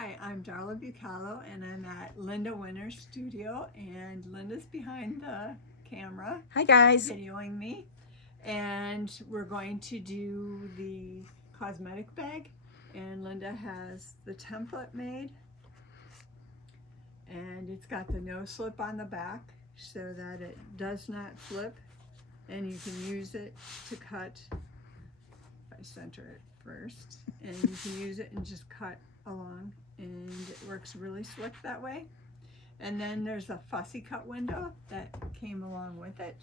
Hi, I'm Darla Bucalo and I'm at Linda Winter's studio, and Linda's behind the camera Hi guys. videoing me, and we're going to do the cosmetic bag, and Linda has the template made, and it's got the no slip on the back so that it does not flip, and you can use it to cut. I center it first, and you can use it and just cut along, and it works really slick that way. And then there's a fussy cut window that came along with it.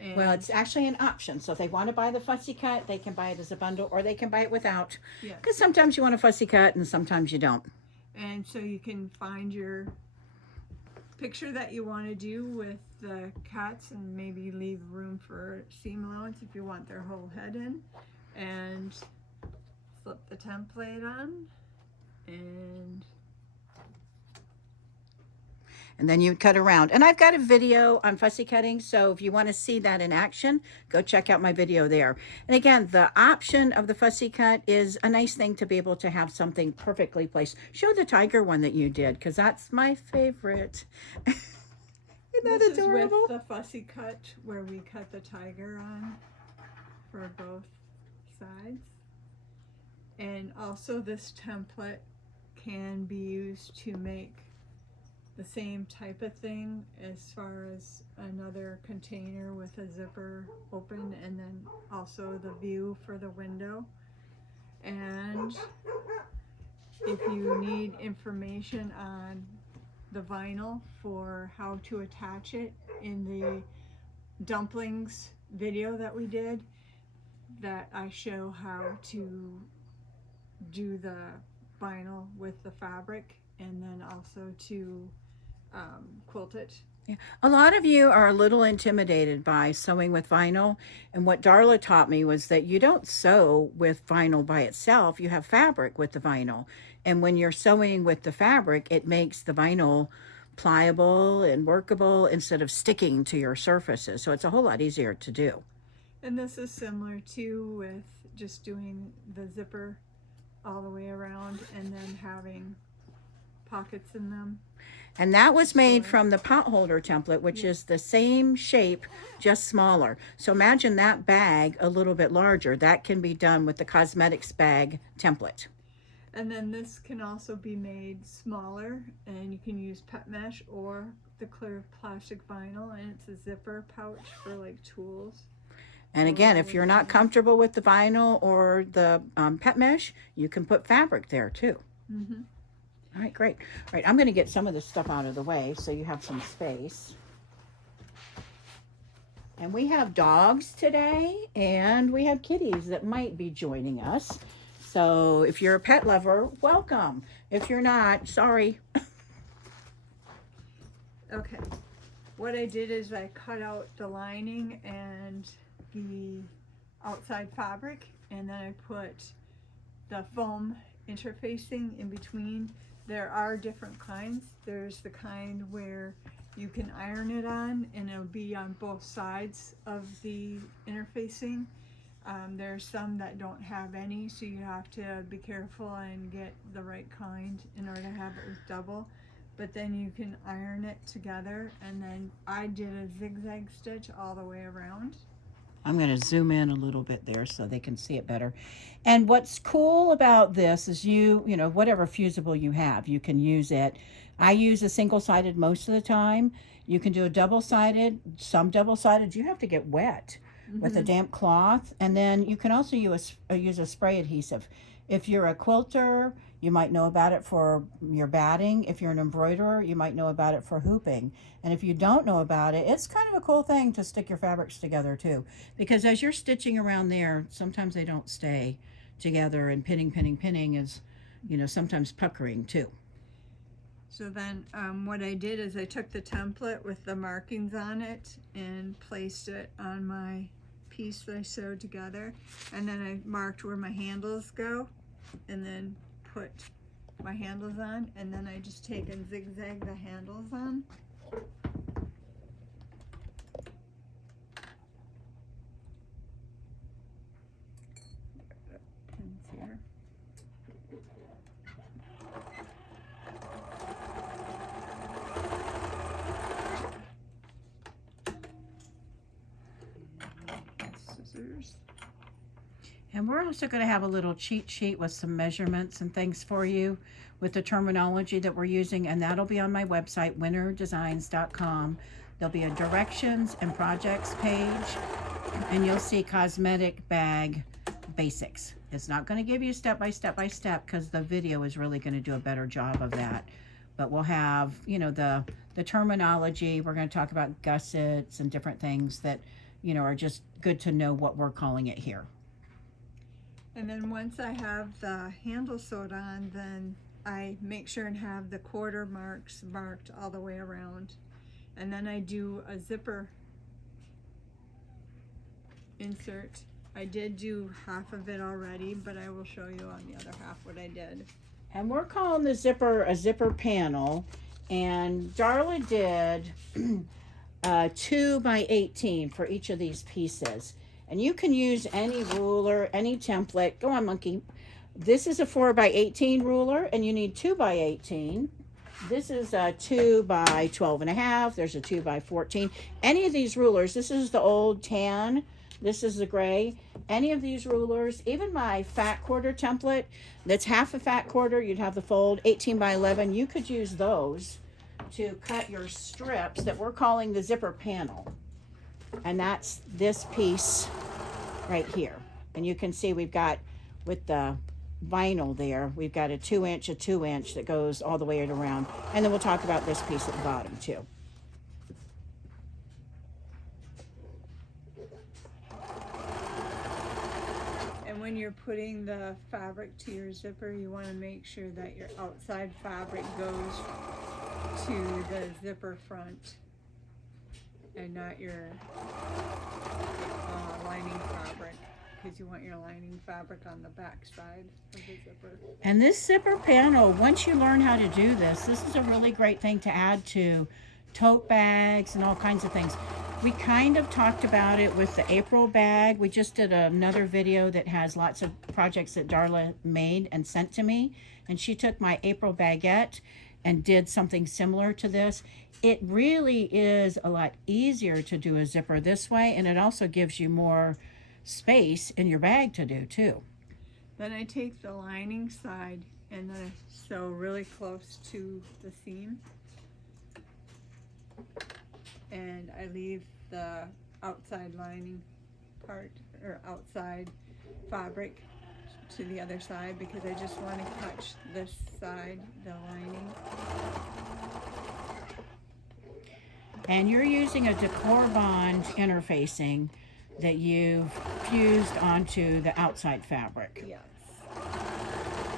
And Well, it's actually an option. So if they want to buy the fussy cut, they can buy it as a bundle or they can buy it without. yes, Because sometimes you want a fussy cut and sometimes you don't. and so you can find your picture that you want to do with the cuts, and maybe leave room for seam allowance if you want their whole head in, and flip the template on, and then you cut around. And I've got a video on fussy cutting, so if you want to see that in action, go check out my video there. And again, the option of the fussy cut is a nice thing to be able to have something perfectly placed. Show the tiger one that you did, because that's my favorite. Isn't that this adorable? is with the fussy cut where we cut the tiger on for both sides. And also this template can be used to make the same type of thing, as far as another container with a zipper open, and then also the view for the window. And if you need information on the vinyl for how to attach it, in the dumplings video that we did, that I show how to do the vinyl with the fabric, and then also to quilt it. Yeah. A lot of you are a little intimidated by sewing with vinyl. And what Darla taught me was that you don't sew with vinyl by itself. You have fabric with the vinyl. And when you're sewing with the fabric, it makes the vinyl pliable and workable instead of sticking to your surfaces. So it's a whole lot easier to do. And this is similar too, with just doing the zipper all the way around and then having pockets in them. And that was made from the pot holder template, which Yeah. is the same shape, just smaller. So imagine that bag a little bit larger. That can be done with the Cosmetics Bag Template. And then this can also be made smaller, and you can use pet mesh or the clear plastic vinyl, and it's a zipper pouch for like tools. And again, if you're not comfortable with the vinyl or the pet mesh, you can put fabric there too. Mm-hmm. All right, great. All right, I'm going to get some of this stuff out of the way so you have some space. And we have dogs today, and we have kitties that might be joining us. So if you're a pet lover, welcome. If you're not, sorry. Okay. What I did is I cut out the lining and the outside fabric, and then I put the foam interfacing in between. There are different kinds. There's the kind where you can iron it on, and it'll be on both sides of the interfacing. There's some that don't have any, so you have to be careful and get the right kind in order to have it with double. But then you can iron it together, and then I did a zigzag stitch all the way around. I'm going to zoom in a little bit there so they can see it better. And what's cool about this is you know, whatever fusible you have, you can use it. I use a single-sided most of the time. You can do a double-sided, some double-sided. You have to get wet with a damp cloth. And then you can also use a spray adhesive. If you're a quilter, you might know about it for your batting. If you're an embroiderer, you might know about it for hooping. And if you don't know about it, it's kind of a cool thing to stick your fabrics together too. Because as you're stitching around there, sometimes they don't stay together, and pinning is, you know, sometimes puckering too. So then what I did is I took the template with the markings on it and placed it on my piece that I sewed together, and then I marked where my handles go, and then put my handles on, and then I just take and zigzag the handles on. Pins here. scissors. And we're also going to have a little cheat sheet with some measurements and things for you with the terminology that we're using, and that'll be on my website, winterdesigns.com. There'll be a directions and projects page, and you'll see cosmetic bag basics. It's not going to give you step by step because the video is really going to do a better job of that. But we'll have, you know, the terminology. We're going to talk about gussets and different things that, you know, are just good to know what we're calling it here. And then once I have the handle sewed on, then I make sure and have the quarter marks marked all the way around. And then I do a zipper insert. I did do half of it already, but I will show you on the other half what I did. And we're calling the zipper a zipper panel. And Darla did 2 by 18 for each of these pieces. And you can use any ruler, any template. Go on, monkey. This is a 4 by 18 ruler, and you need 2 by 18. This is a 2 by 12 and a half. There's a 2 by 14. Any of these rulers, this is the old tan. This is the gray. Any of these rulers, even my fat quarter template, that's half a fat quarter, you'd have the fold, 18 by 11. You could use those to cut your strips that we're calling the zipper panel. And that's this piece right here. And you can see we've got, with the vinyl there, we've got a 2-inch, a 2-inch that goes all the way around. And then we'll talk about this piece at the bottom too. And when you're putting the fabric to your zipper, you want to make sure that your outside fabric goes to the zipper front and not your lining fabric, because you want your lining fabric on the back side of the zipper. And this zipper panel, once you learn how to do this is a really great thing to add to tote bags and all kinds of things. We kind of talked about it with the April bag. We just did another video that has lots of projects that Darla made and sent to me. And she took my April baguette and did something similar to this. It really is a lot easier to do a zipper this way, and it also gives you more space in your bag to do too. Then I take the lining side and then I sew really close to the seam. And I leave the outside lining part, or outside fabric, to the other side because I just want to catch this side, the lining. And you're using a decor bond interfacing that you've fused onto the outside fabric. Yes.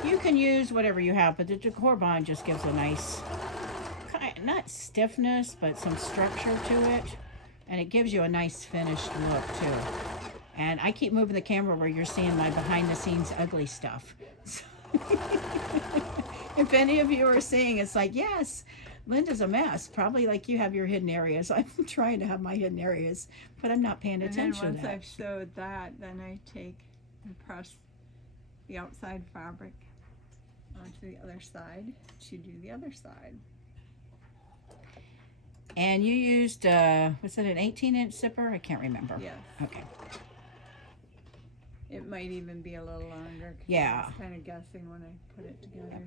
You can use whatever you have, but the decor bond just gives a nice, not stiffness, but some structure to it. And it gives you a nice finished look too. And I keep moving the camera where you're seeing my behind the scenes ugly stuff. If any of you are seeing, it's like, yes, Linda's a mess. Probably like you have your hidden areas. I'm trying to have my hidden areas, but I'm not paying attention to that. And then once I've sewed that, then I take and press the outside fabric onto the other side to do the other side. And you used, was it an 18-inch zipper? I can't remember. Yes. Okay. It might even be a little longer. Yeah. I was kind of guessing when I put it together.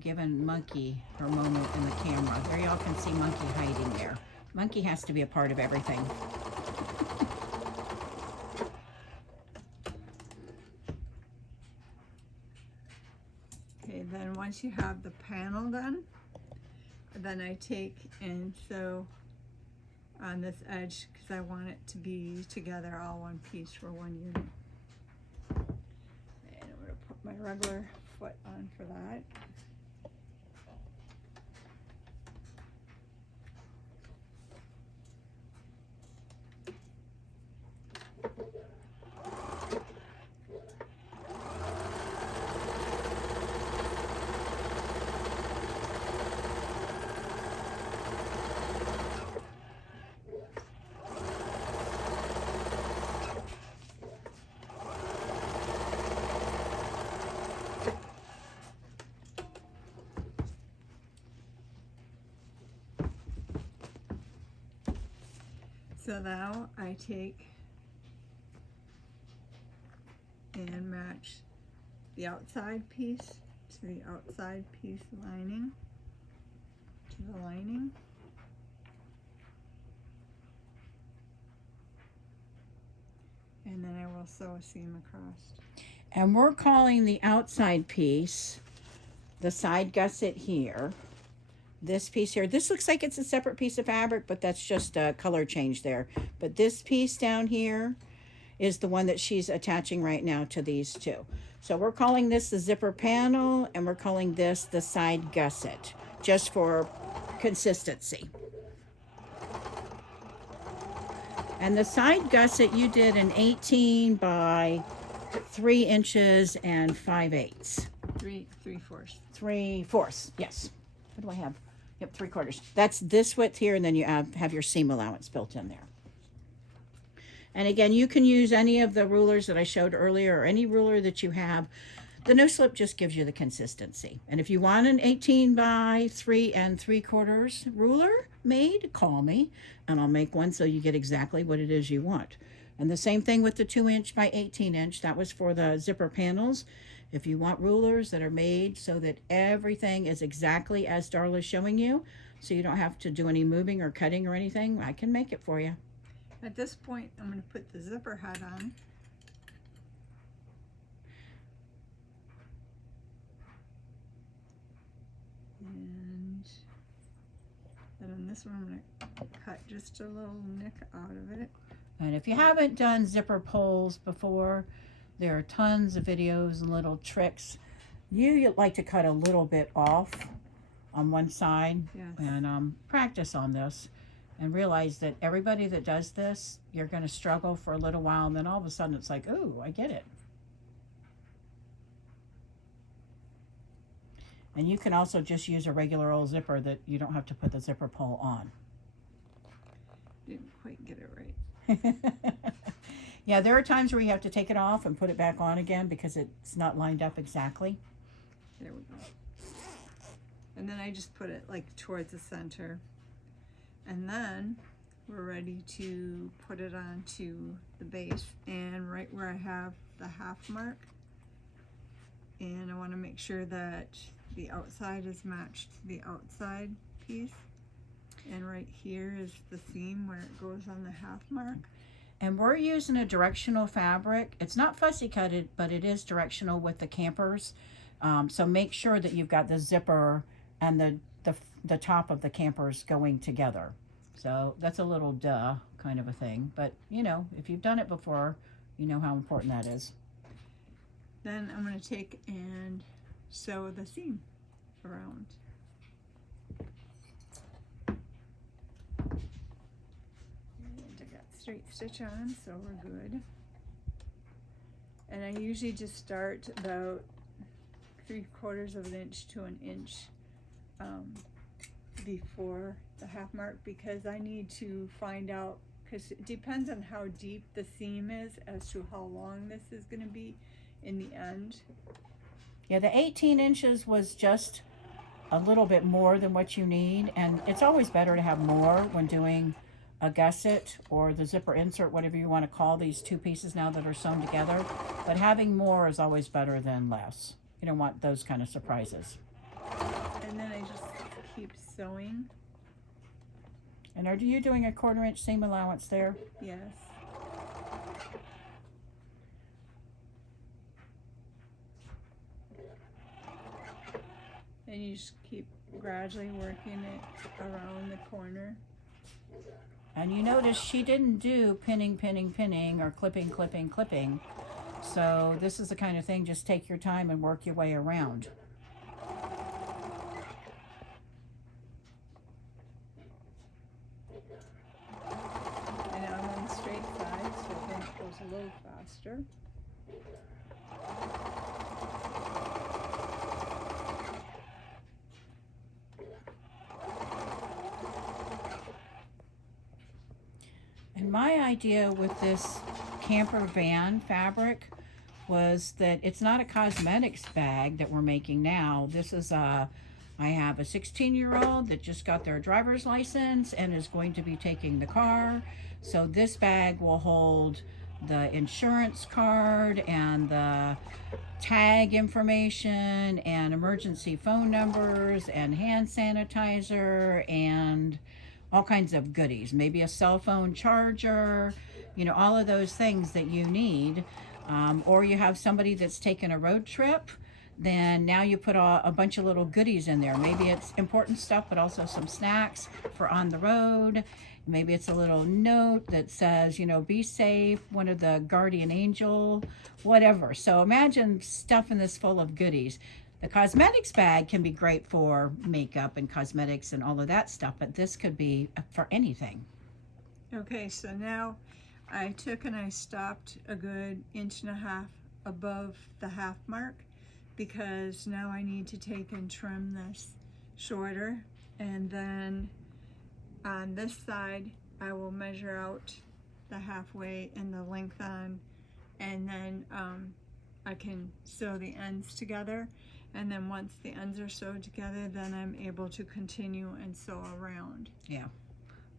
Giving Monkey her moment in the camera. There y'all can see Monkey hiding there. Monkey has to be a part of everything. Okay, then once you have the panel done, then I take and sew on this edge because I want it to be together all one piece for one unit. And I'm going to put my regular foot on for that. So now I take and match the outside piece to the outside piece lining to the lining. And then I will sew a seam across. And we're calling the outside piece the side gusset here. This piece here, this looks like it's a separate piece of fabric, but that's just a color change there. But this piece down here is the one that she's attaching right now to these two. So we're calling this the zipper panel, and we're calling this the side gusset, just for consistency. And the side gusset, you did an 18 by 3 inches and 5/8. 3/4. 3/4, yes. What do I have? Yep, 3/4. That's this width here, and then you have your seam allowance built in there. And again, you can use any of the rulers that I showed earlier, or any ruler that you have. The no slip just gives you the consistency. And if you want an 18 by 3 3/4 ruler made, call me, and I'll make one so you get exactly what it is you want. And the same thing with the 2" by 18". That was for the zipper panels. If you want rulers that are made so that everything is exactly as Darla's showing you, so you don't have to do any moving or cutting or anything, I can make it for you. At this point, I'm going to put the zipper head on. And then on this one, I'm going to cut just a little nick out of it. And if you haven't done zipper pulls before, there are tons of videos and little tricks. You like to cut a little bit off on one side. Yes. And practice on this and realize that everybody that does this, you're going to struggle for a little while, and then all of a sudden it's like, oh, I get it. And you can also just use a regular old zipper that you don't have to put the zipper pull on. Didn't quite get it right. Yeah, there are times where you have to take it off and put it back on again because it's not lined up exactly. There we go. And then I just put it like towards the center. And then we're ready to put it onto the base, and right where I have the half mark. And I want to make sure that the outside is matched to the outside piece. And right here is the seam where it goes on the half mark. And we're using a directional fabric. It's not fussy cutted, but it is directional with the campers. So make sure that you've got the zipper and the top of the campers going together. So that's a little duh kind of a thing. But, you know, if you've done it before, you know how important that is. Then I'm going to take and sew the seam around. Straight stitch on, so we're good. And I usually just start about 3/4 of an inch to an inch before the half mark, because I need to find out, because it depends on how deep the seam is as to how long this is going to be in the end. Yeah, the 18 inches was just a little bit more than what you need, and it's always better to have more when doing a gusset or the zipper insert, whatever you want to call these two pieces now that are sewn together. But having more is always better than less. You don't want those kind of surprises. And then I just keep sewing. And are you doing a 1/4 inch seam allowance there? Yes. And you just keep gradually working it around the corner. And you notice she didn't do pinning, pinning, pinning, or clipping, clipping, clipping. So this is the kind of thing, just take your time and work your way around. And now I'm on the straight side, so then it goes a little faster. And my idea with this camper van fabric was that it's not a cosmetics bag that we're making now. This is I have a 16-year-old that just got their driver's license and is going to be taking the car. So this bag will hold the insurance card and the tag information and emergency phone numbers and hand sanitizer and all kinds of goodies, maybe a cell phone charger, you know, all of those things that you need. Or you have somebody that's taken a road trip, then now you put a bunch of little goodies in there. Maybe it's important stuff, but also some snacks for on the road. Maybe it's a little note that says, you know, be safe, one of the guardian angel, whatever. So imagine stuffing this full of goodies. The cosmetics bag can be great for makeup and cosmetics and all of that stuff, but this could be for anything. Okay, so now I took and I stopped a good 1.5 inches above the half mark, because now I need to take and trim this shorter, and then on this side I will measure out the halfway and the length on, and then I can sew the ends together, and then once the ends are sewed together, then I'm able to continue and sew around. Yeah,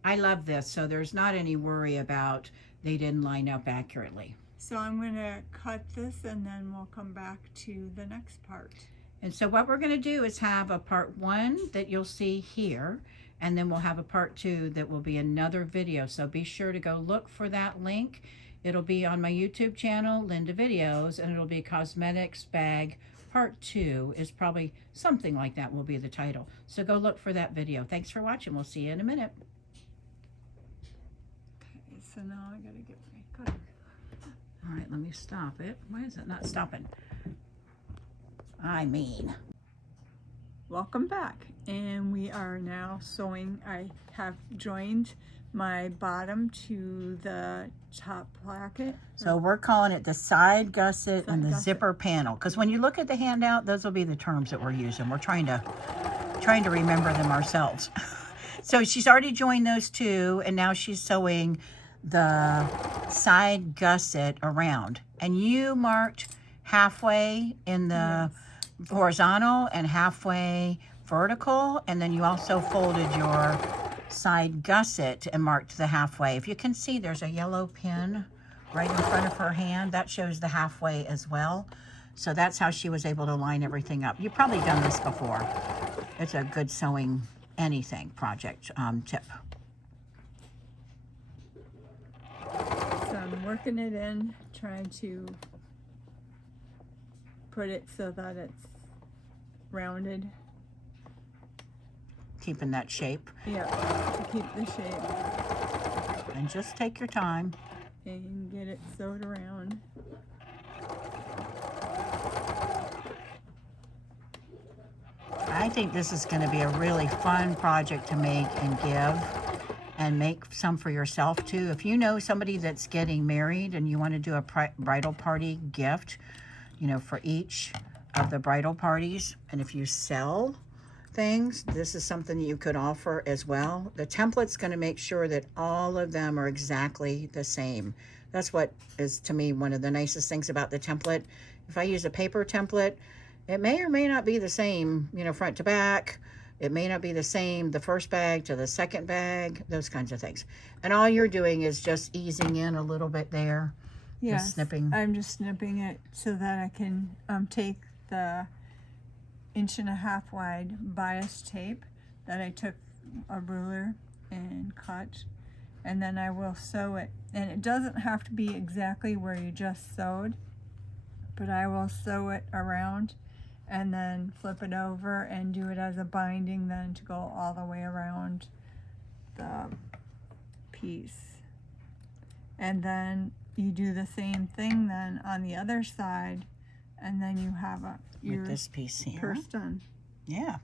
I love this, so there's not any worry about they didn't line up accurately. So I'm going to cut this, and then we'll come back to the next part. And so what we're going to do is have a part 1 that you'll see here, and then we'll have a part 2 that will be another video. So be sure to go look for that link. It'll be on my YouTube channel, Linda Videos, and it'll be Cosmetics Bag Part 2 is probably something like that will be the title. So go look for that video. Thanks for watching. We'll see you in a minute. Okay, so now I got to get my cutter. All right, let me stop it. Why is it not stopping? Welcome back, and we are now sewing. I have joined my bottom to the top placket. So we're calling it the side gusset and the gusset. zipper panel, because when you look at the handout, those will be the terms that we're using. We're trying to remember them ourselves. So she's already joined those two, and now she's sewing the side gusset around. And you marked halfway in the horizontal and halfway vertical, and then you also folded your side gusset and marked the halfway. If you can see, there's a yellow pin right in front of her hand. That shows the halfway as well. So that's how she was able to line everything up. You've probably done this before. It's a good sewing anything project tip. So I'm working it in, trying to put it so that it's rounded. Keeping that shape. Yeah, to keep the shape. And just take your time. And get it sewed around. I think this is going to be a really fun project to make and give, and make some for yourself too. If you know somebody that's getting married and you want to do a bridal party gift, you know, for each of the bridal parties, and if you sell things, this is something that you could offer as well. The template's going to make sure that all of them are exactly the same. That's what is, to me, one of the nicest things about the template. If I use a paper template, it may or may not be the same, you know, front to back. It may not be the same, the first bag to the second bag, those kinds of things. And all you're doing is just easing in a little bit there. Yes, Just snipping. I'm just snipping it so that I can take the 1.5 inch wide bias tape that I took a ruler and cut, and then I will sew it. And it doesn't have to be exactly where you just sewed, but I will sew it around and then flip it over and do it as a binding then to go all the way around the piece. And then you do the same thing then on the other side, and then you have With this piece here. purse done. Yeah.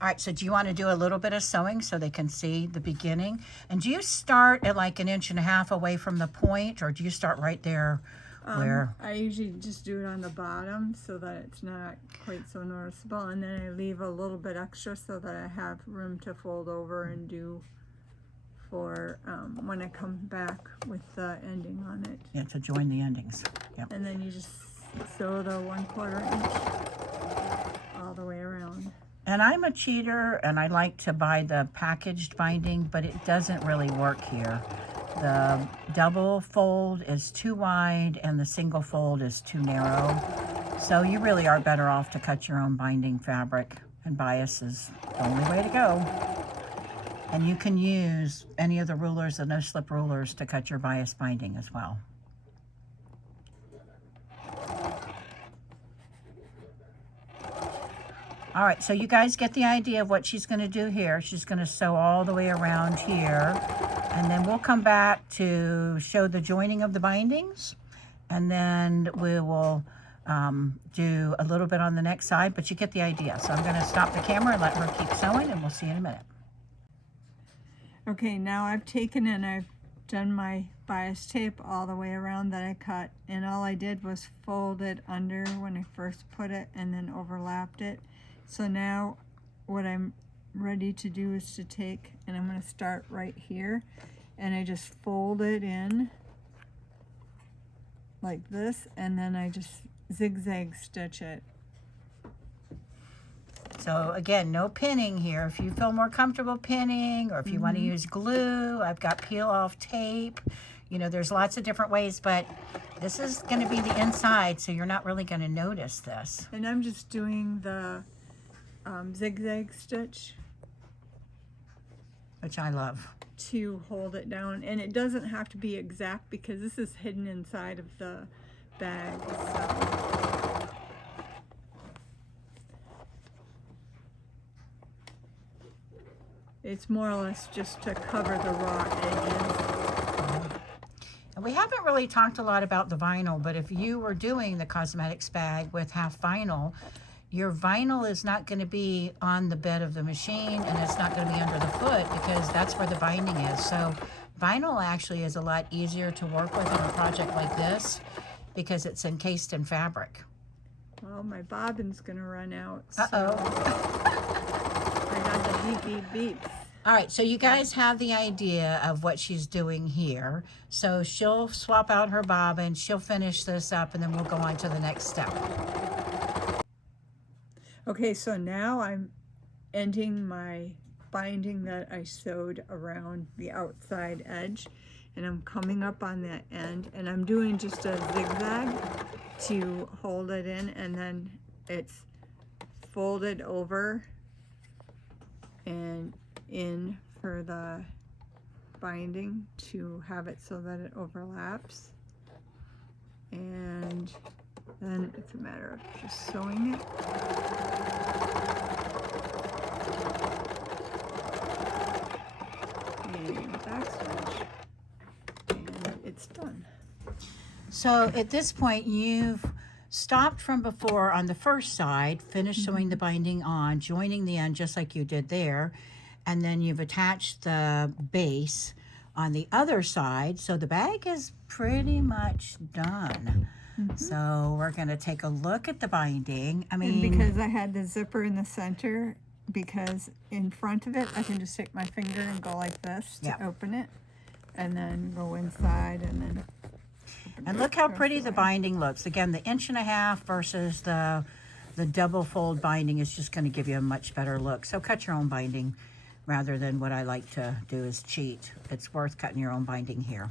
All right, so do you want to do a little bit of sewing so they can see the beginning? And do you start at like 1.5 inches away from the point, or do you start right there where? I usually just do it on the bottom so that it's not quite so noticeable, and then I leave a little bit extra so that I have room to fold over and do for when I come back with the ending on it. Yeah, to join the endings. Yep. And then you just sew the 1/4 inch all the way around. And I'm a cheater, and I like to buy the packaged binding, but it doesn't really work here. The double fold is too wide and the single fold is too narrow. So you really are better off to cut your own binding fabric, and bias is the only way to go. And you can use any of the rulers, the no-slip rulers, to cut your bias binding as well. All right, so you guys get the idea of what she's going to do here. She's going to sew all the way around here, and then we'll come back to show the joining of the bindings, and then we will do a little bit on the next side, but you get the idea. So I'm going to stop the camera and let her keep sewing, and we'll see you in a minute. Okay, now I've taken and I've done my bias tape all the way around that I cut, and all I did was fold it under when I first put it and then overlapped it. So now what I'm ready to do is to take, and I'm going to start right here, and I just fold it in like this, and then I just zigzag stitch it. So again, no pinning here. If you feel more comfortable pinning, or if you want to use glue, I've got peel off tape. You know, there's lots of different ways, but this is going to be the inside, so you're not really going to notice this. And I'm just doing the zigzag stitch, Which I love. to hold it down, and it doesn't have to be exact because this is hidden inside of the bag. So it's more or less just to cover the raw edges. And we haven't really talked a lot about the vinyl, but if you were doing the cosmetics bag with half vinyl, your vinyl is not going to be on the bed of the machine, and it's not going to be under the foot because that's where the binding is. So vinyl actually is a lot easier to work with in a project like this because it's encased in fabric. Well, my bobbin's gonna run out. So Uh-oh. I got the beep beep beeps. All right, so you guys have the idea of what she's doing here. So she'll swap out her bobbin, she'll finish this up, and then we'll go on to the next step. Okay, so now I'm ending my binding that I sewed around the outside edge, and I'm coming up on that end, and I'm doing just a zigzag to hold it in, and then it's folded over and in for the binding to have it so that it overlaps, and then it's a matter of just sewing it. And backstitch, and it's done. So at this point, you've stopped from before on the first side, finished sewing the binding on, joining the end just like you did there, and then you've attached the base on the other side. So the bag is pretty much done. So we're going to take a look at the binding. I mean, And because I had the zipper in the center, because in front of it, I can just take my finger and go like this to open it, and then go inside, and then. and look how pretty the binding looks. Again, the 1.5 inch versus the double fold binding is just going to give you a much better look. So cut your own binding rather than what I like to do is cheat. It's worth cutting your own binding here.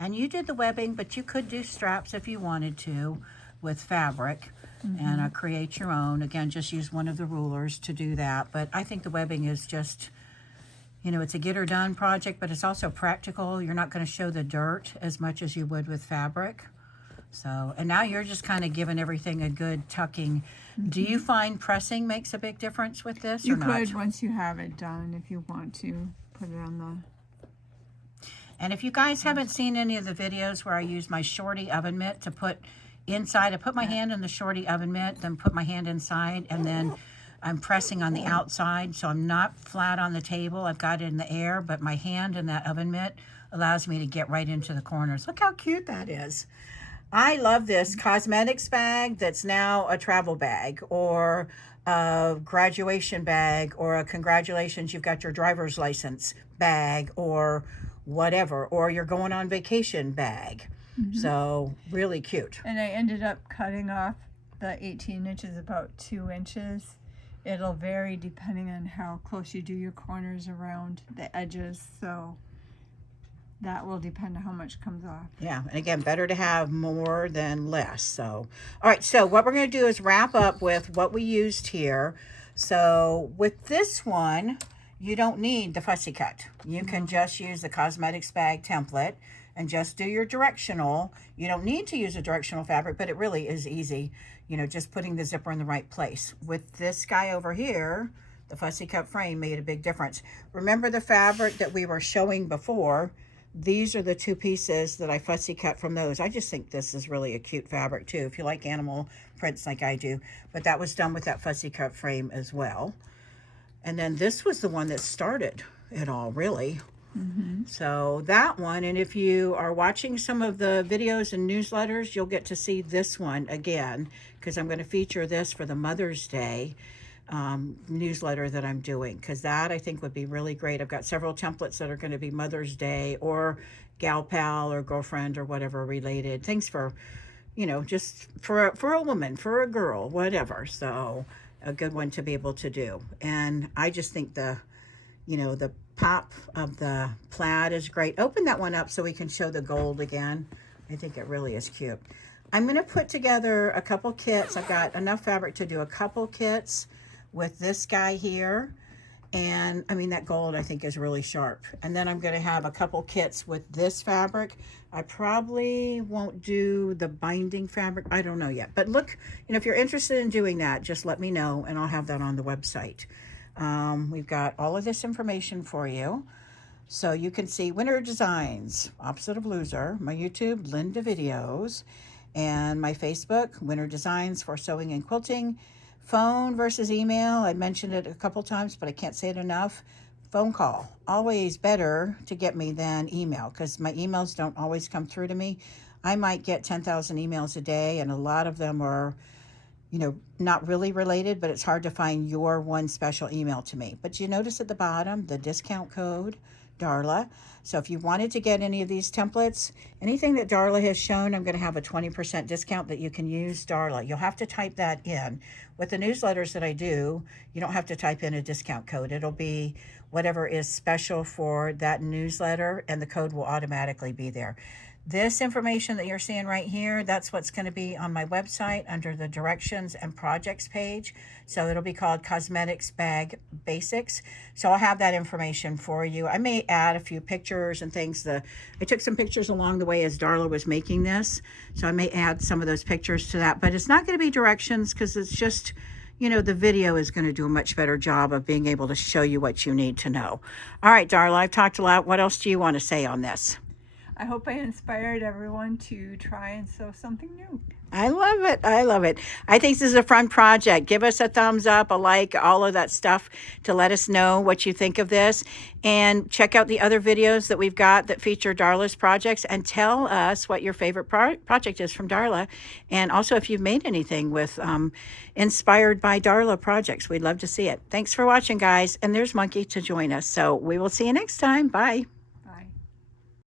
And you did the webbing, but you could do straps if you wanted to with fabric and create your own. Again, just use one of the rulers to do that. But I think the webbing is just, you know, it's a get her done project, but it's also practical. You're not going to show the dirt as much as you would with fabric. So, and now you're just kind of giving everything a good tucking. Do you find pressing makes a big difference with this You or not? could, once you have it done, if you want to put it on the. And if you guys haven't seen any of the videos where I use my shorty oven mitt to put inside, I put my hand in the shorty oven mitt, then put my hand inside, and then I'm pressing on the outside, so I'm not flat on the table. I've got it in the air, but my hand in that oven mitt allows me to get right into the corners. Look how cute that is. I love this cosmetics bag that's now a travel bag, or a graduation bag, or a congratulations, you've got your driver's license bag, or whatever, or you're going on vacation bag. So really cute. And I ended up cutting off the 18 inches about 2 inches, It'll vary depending on how close you do your corners around the edges, so that will depend on how much comes off. Yeah, and again, better to have more than less. So, all right, so what we're going to do is wrap up with what we used here. So with this one, you don't need the fussy cut. You can just use the Cosmetic Bag Template and just do your directional. You don't need to use a directional fabric, but it really is easy, you know, just putting the zipper in the right place. With this guy over here, the Fussy Cut Frame made a big difference. Remember the fabric that we were showing before? These are the two pieces that I fussy cut from those. I just think this is really a cute fabric too, if you like animal prints like I do. But that was done with that fussy cut frame as well. And then this was the one that started it all, really. So that one, and if you are watching some of the videos and newsletters, you'll get to see this one again, because I'm going to feature this for the Mother's Day newsletter that I'm doing, because that I think would be really great. I've got several templates that are going to be Mother's Day or gal pal or girlfriend or whatever related things for, you know, just for a woman, for a girl, whatever. So a good one to be able to do. And I just think the, you know, the pop of the plaid is great. Open that one up so we can show the gold again. I think it really is cute. I'm going to put together a couple kits. I've got enough fabric to do a couple kits with this guy here. And I mean, that gold I think is really sharp. And then I'm going to have a couple kits with this fabric. I probably won't do the binding fabric. I don't know yet. But look, you know, if you're interested in doing that, just let me know and I'll have that on the website. We've got all of this information for you. So you can see Winter Designs, Opposite of Loser, my YouTube, Linda Videos, and my Facebook, Winter Designs for Sewing and Quilting. Phone versus email, I mentioned it a couple times, but I can't say it enough. Phone call, always better to get me than email, because my emails don't always come through to me. I might get 10,000 emails a day, and a lot of them are, you know, not really related, but it's hard to find your one special email to me. But you notice at the bottom, the discount code, Darla. So if you wanted to get any of these templates, anything that Darla has shown, I'm going to have a 20% discount that you can use Darla. You'll have to type that in. With the newsletters that I do, you don't have to type in a discount code. It'll be whatever is special for that newsletter, and the code will automatically be there. This information that you're seeing right here, that's what's going to be on my website under the directions and projects page. So it'll be called Cosmetics Bag Basics. So I'll have that information for you. I may add a few pictures and things. I took some pictures along the way as Darla was making this. So I may add some of those pictures to that. But it's not going to be directions, because it's just, you know, the video is going to do a much better job of being able to show you what you need to know. All right, Darla, I've talked a lot. What else do you want to say on this? I hope I inspired everyone to try and sew something new. I love it. I love it. I think this is a fun project. Give us a thumbs up, a like, all of that stuff to let us know what you think of this. And check out the other videos that we've got that feature Darla's projects, and tell us what your favorite project is from Darla. And also if you've made anything with inspired by Darla projects, we'd love to see it. Thanks for watching, guys. And there's Monkey to join us. So we will see you next time. Bye.